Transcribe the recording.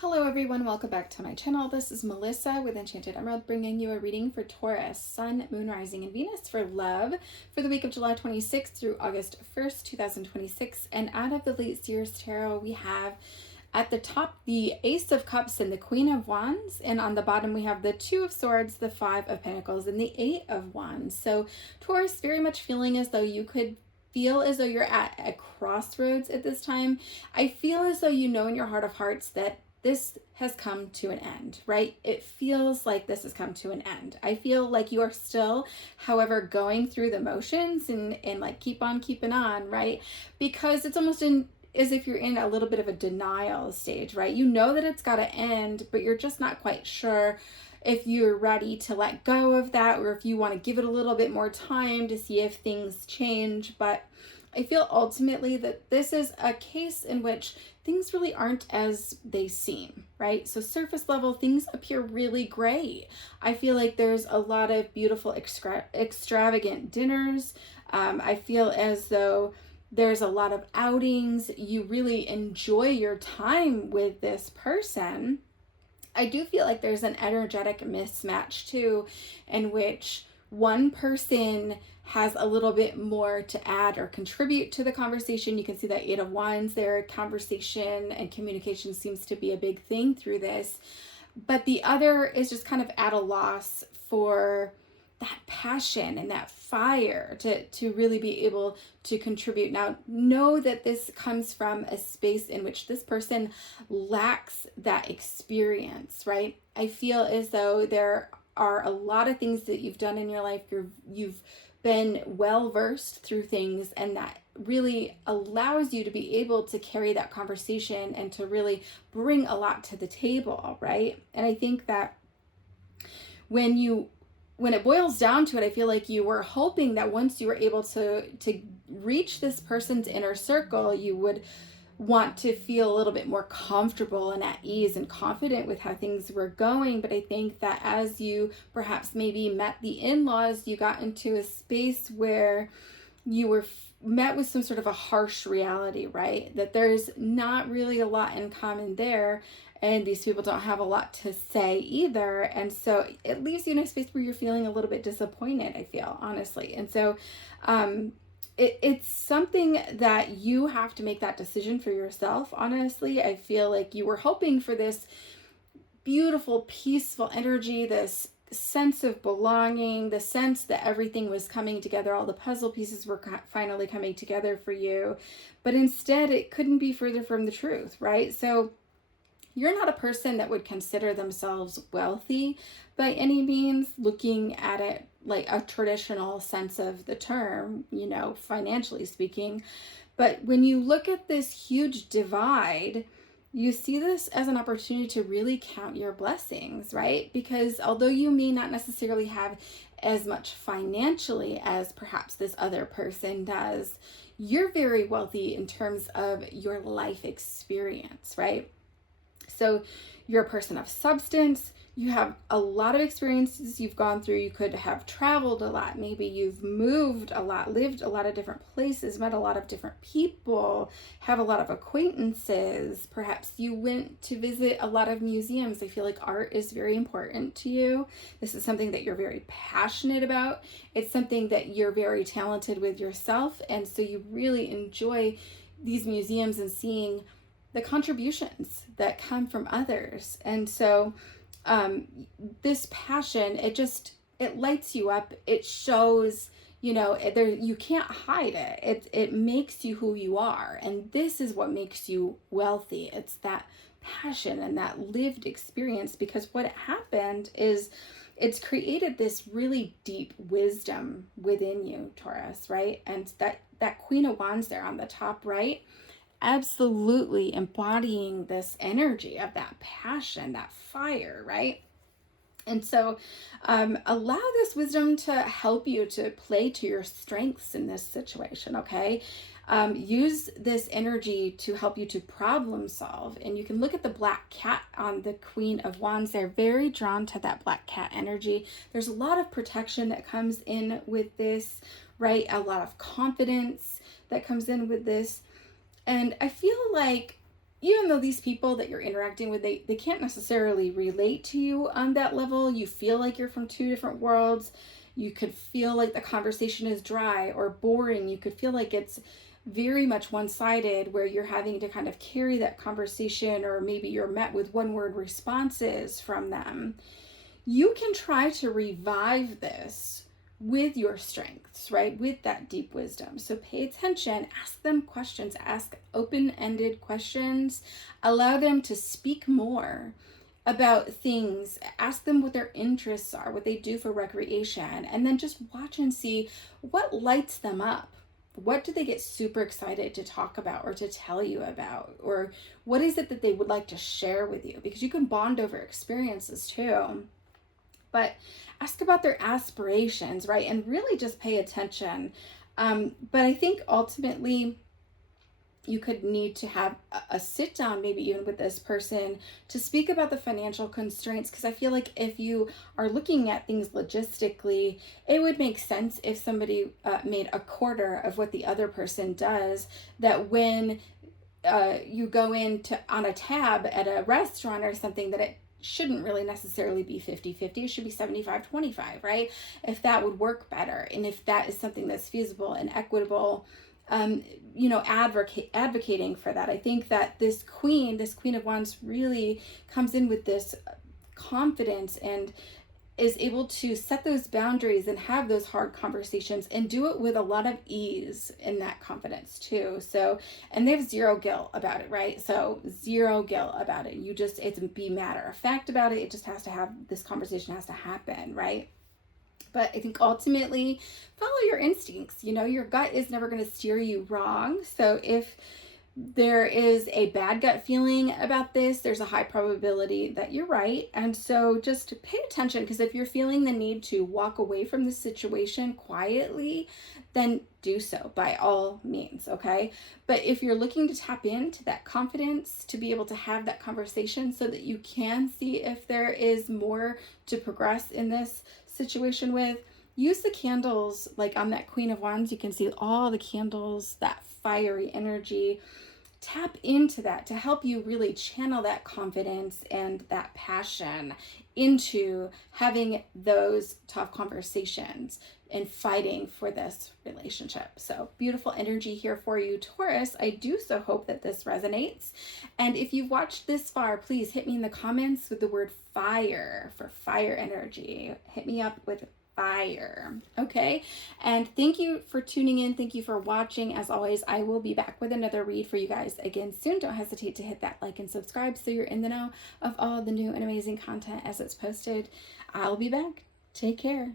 Hello everyone, welcome back to my channel. This is Melissa with Enchanted Emerald bringing you a reading for Taurus, Sun, Moon, Rising, and Venus for love for the week of July 26th through August 1st, 2026. And out of the Late Seers Tarot, we have at the top the Ace of Cups and the Queen of Wands, and on the bottom we have the Two of Swords, the Five of Pentacles, and the Eight of Wands. So Taurus, very much feeling as though you could feel as though you're at a crossroads at this time. I feel as though you know in your heart of hearts that this has come to an end, right? It feels like this has come to an end. I feel like you are still, however, going through the motions and like keep on keeping on, right? Because it's almost as if you're in a little bit of a denial stage, right? You know that it's got to end, but you're just not quite sure if you're ready to let go of that or if you want to give it a little bit more time to see if things change. But I feel ultimately that this is a case in which things really aren't as they seem, right? So surface level, things appear really great. I feel like there's a lot of beautiful extravagant dinners. I feel as though there's a lot of outings. You really enjoy your time with this person. I do feel like there's an energetic mismatch too, in which one person has a little bit more to add or contribute to the conversation. You can see that Eight of Wands there. Conversation and communication seems to be a big thing through this. But the other is just kind of at a loss for that passion and that fire to really be able to contribute. Now, know that this comes from a space in which this person lacks that experience, right? I feel as though there are a lot of things that you've done in your life. You've been well versed through things, and that really allows you to be able to carry that conversation and to really bring a lot to the table, right? And I think that when it boils down to it, I feel like you were hoping that once you were able to reach this person's inner circle, you would want to feel a little bit more comfortable and at ease and confident with how things were going. But I think that as you perhaps maybe met the in-laws, you got into a space where you were met with some sort of a harsh reality, right? That there's not really a lot in common there. And these people don't have a lot to say either. And so it leaves you in a space where you're feeling a little bit disappointed, I feel, honestly. And so it's something that you have to make that decision for yourself, honestly. I feel like you were hoping for this beautiful, peaceful energy, this sense of belonging, the sense that everything was coming together, all the puzzle pieces were finally coming together for you. But instead, it couldn't be further from the truth, right? So you're not a person that would consider themselves wealthy by any means, looking at it like a traditional sense of the term, financially speaking. But when you look at this huge divide, you see this as an opportunity to really count your blessings, right? Because although you may not necessarily have as much financially as perhaps this other person does, you're very wealthy in terms of your life experience, right? So you're a person of substance. You have a lot of experiences you've gone through. You could have traveled a lot. Maybe you've moved a lot, lived a lot of different places, met a lot of different people, have a lot of acquaintances. Perhaps you went to visit a lot of museums. I feel like art is very important to you. This is something that you're very passionate about. It's something that you're very talented with yourself. And so you really enjoy these museums and seeing the contributions that come from others. And so this passion, it lights you up. It shows, you can't hide it. It makes you who you are. And this is what makes you wealthy. It's that passion and that lived experience, because what happened is it's created this really deep wisdom within you, Taurus, right? And that Queen of Wands there on the top right, absolutely embodying this energy of that passion, that fire, right? And so allow this wisdom to help you to play to your strengths in this situation, okay? Use this energy to help you to problem solve. And you can look at the black cat on the Queen of Wands. They're very drawn to that black cat energy. There's a lot of protection that comes in with this, right? A lot of confidence that comes in with this. And I feel like even though these people that you're interacting with, they can't necessarily relate to you on that level, you feel like you're from two different worlds. You could feel like the conversation is dry or boring. You could feel like it's very much one-sided, where you're having to kind of carry that conversation, or maybe you're met with one-word responses from them. You can try to revive this with your strengths, right? With that deep wisdom. So pay attention, ask them questions, ask open-ended questions, allow them to speak more about things, ask them what their interests are, what they do for recreation, and then just watch and see what lights them up. What do they get super excited to talk about or to tell you about? Or what is it that they would like to share with you? Because you can bond over experiences too. But ask about their aspirations, right? And really just pay attention. But I think ultimately you could need to have a sit down, maybe even with this person, to speak about the financial constraints. Because I feel like if you are looking at things logistically, it would make sense if somebody made a quarter of what the other person does, that when you go into on a tab at a restaurant or something, that it shouldn't really necessarily be 50-50. It should be 75-25, right? If that would work better, and if that is something that's feasible and equitable, advocating for that. I think that this Queen of Wands really comes in with this confidence and is able to set those boundaries and have those hard conversations and do it with a lot of ease in that confidence too. So, and they have zero guilt about it, right? So zero guilt about it. It's be matter of fact about it. It just has to have, this conversation has to happen, right? But I think ultimately follow your instincts. Your gut is never going to steer you wrong. So if there is a bad gut feeling about this, there's a high probability that you're right. And so just pay attention, because if you're feeling the need to walk away from the situation quietly, then do so by all means, okay? But if you're looking to tap into that confidence to be able to have that conversation so that you can see if there is more to progress in this situation with, use the candles. Like on that Queen of Wands, you can see all the candles, that fiery energy. Tap into that to help you really channel that confidence and that passion into having those tough conversations and fighting for this relationship. So beautiful energy here for you, Taurus. I do so hope that this resonates. And if you've watched this far, please hit me in the comments with the word fire for fire energy. Hit me up with fire. Okay. And thank you for tuning in. Thank you for watching. As always, I will be back with another read for you guys again soon. Don't hesitate to hit that like and subscribe so you're in the know of all the new and amazing content as it's posted. I'll be back. Take care.